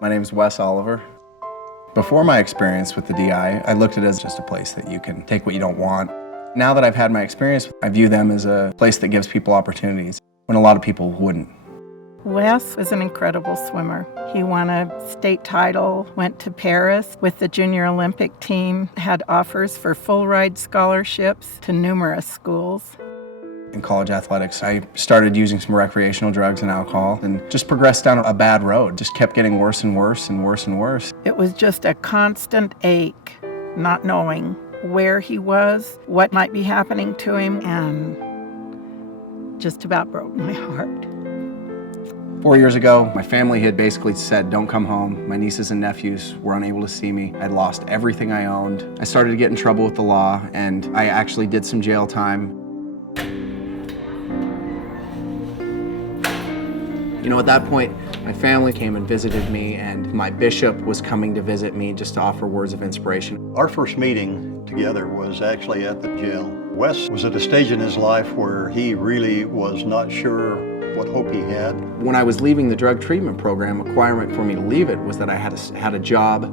My name is Wes Oliver. Before my experience with the DI, I looked at it as just a place that you can take what you don't want. Now that I've had my experience, I view them as a place that gives people opportunities when a lot of people wouldn't. Wes is an incredible swimmer. He won a state title, went to Paris with the Junior Olympic team, had offers for full ride scholarships to numerous schools. In college athletics, I started using some recreational drugs and alcohol and just progressed down a bad road. Just kept getting worse and worse and worse and worse. It was just a constant ache, not knowing where he was, what might be happening to him, and just about broke my heart. 4 years ago, my family had basically said, don't come home. My nieces and nephews were unable to see me. I'd lost everything I owned. I started to get in trouble with the law, and I actually did some jail time. You know, at that point, my family came and visited me, and my bishop was coming to visit me just to offer words of inspiration. Our first meeting together was actually at the jail. Wes was at a stage in his life where he really was not sure what hope he had. When I was leaving the drug treatment program, a requirement for me to leave it was that I had a job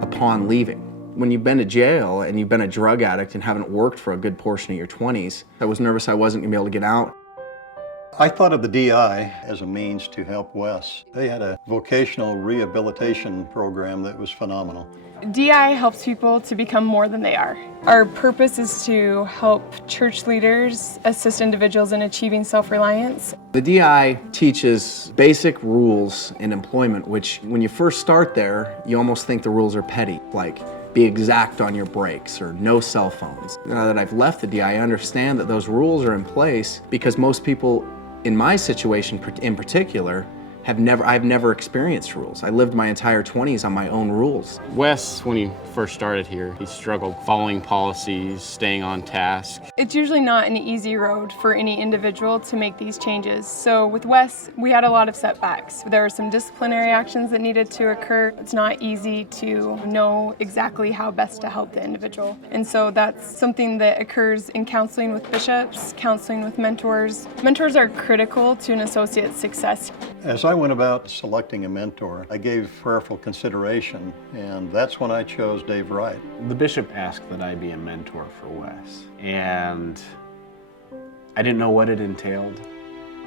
upon leaving. When you've been to jail and you've been a drug addict and haven't worked for a good portion of your 20s, I was nervous I wasn't going to be able to get out. I thought of the DI as a means to help Wes. They had a vocational rehabilitation program that was phenomenal. DI helps people to become more than they are. Our purpose is to help church leaders assist individuals in achieving self-reliance. The DI teaches basic rules in employment, which when you first start there, you almost think the rules are petty, like be exact on your breaks or no cell phones. Now that I've left the DI, I understand that those rules are in place because most people in my situation in particular, I've never experienced rules. I lived my entire 20s on my own rules. Wes, when he first started here, he struggled following policies, staying on task. It's usually not an easy road for any individual to make these changes. So with Wes, we had a lot of setbacks. There were some disciplinary actions that needed to occur. It's not easy to know exactly how best to help the individual. And so that's something that occurs in counseling with bishops, counseling with mentors. Mentors are critical to an associate's success. As I went about selecting a mentor, I gave prayerful consideration, and that's when I chose Dave Wright. The bishop asked that I be a mentor for Wes, and I didn't know what it entailed,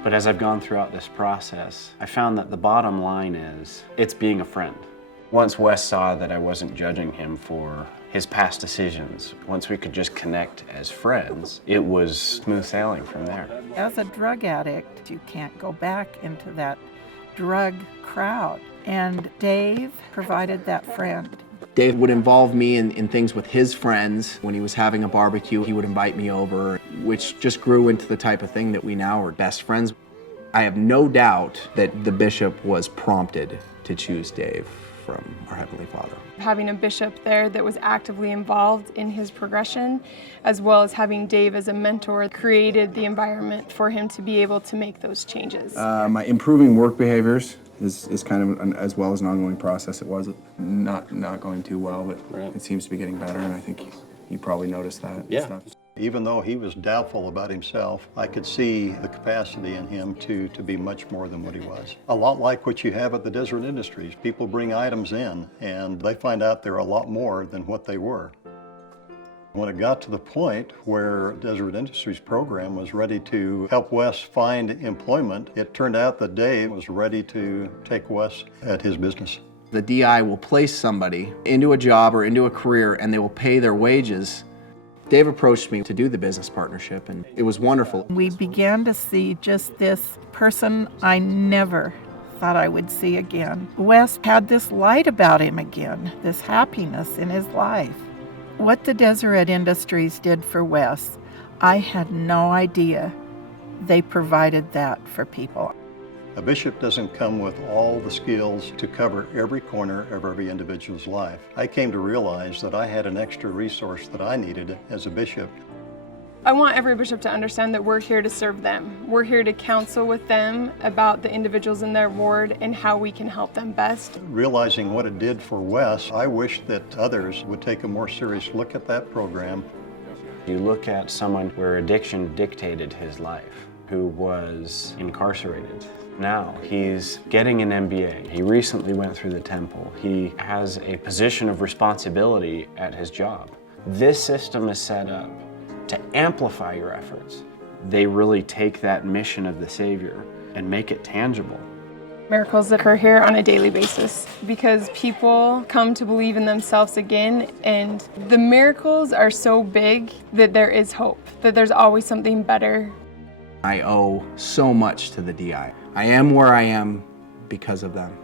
but as I've gone throughout this process, I found that the bottom line is, it's being a friend. Once Wes saw that I wasn't judging him for his past decisions, once we could just connect as friends, it was smooth sailing from there. As a drug addict, you can't go back into that drug crowd, and Dave provided that friend. Dave would involve me in things with his friends. When he was having a barbecue, he would invite me over, which just grew into the type of thing that we now are best friends. I have no doubt that the bishop was prompted to choose Dave from our Heavenly Father. Having a bishop there that was actively involved in his progression, as well as having Dave as a mentor, created the environment for him to be able to make those changes. My improving work behaviors is kind of as well as an ongoing process. It was not going too well, but It seems to be getting better, and I think you probably noticed that. Yeah. Even though he was doubtful about himself, I could see the capacity in him to be much more than what he was. A lot like what you have at the Deseret Industries. People bring items in, and they find out they're a lot more than what they were. When it got to the point where Deseret Industries program was ready to help Wes find employment, it turned out that Dave was ready to take Wes at his business. The DI will place somebody into a job or into a career, and they will pay their wages. Dave approached me to do the business partnership, and it was wonderful. We began to see just this person I never thought I would see again. Wes had this light about him again, this happiness in his life. What the Deseret Industries did for Wes, I had no idea they provided that for people. A bishop doesn't come with all the skills to cover every corner of every individual's life. I came to realize that I had an extra resource that I needed as a bishop. I want every bishop to understand that we're here to serve them. We're here to counsel with them about the individuals in their ward and how we can help them best. Realizing what it did for Wes, I wish that others would take a more serious look at that program. You look at someone where addiction dictated his life, who was incarcerated. Now he's getting an MBA. He recently went through the Temple. He has a position of responsibility at his job. This system is set up to amplify your efforts. They really take that mission of the Savior and make it tangible. Miracles occur here on a daily basis because people come to believe in themselves again, and the miracles are so big that there is hope, that there's always something better. I owe so much to the DI. I am where I am because of them.